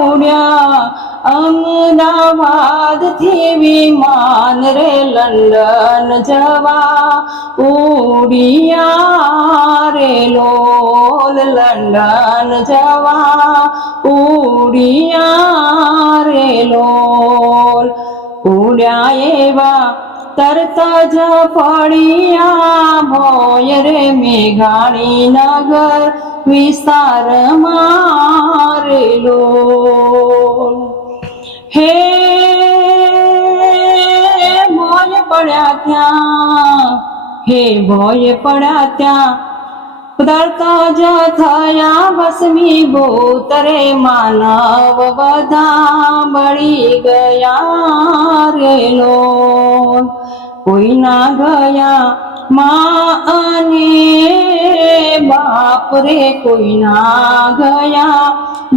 ઉડ્યા અમદાવાદ થી વિમાન રે લંડન જવા ઉડિયા રે લોલ લંડન જવા ઉડિયા રે લોલ ઉડ્યા એવા તરત જ પડ્યા ભોય રે મેઘાણી નગર વિસ્તારમાં રે લોલ હે ભોય પડ્યા ત્યાં હે ભોય પડ્યા ત્યાં તરત જ થયા ભસ્મીભૂત રે માનવ બધા બળી ગયા રે લોલ કોઈ ના ગયા માં અને બાપ રે કોઈ ના ગયા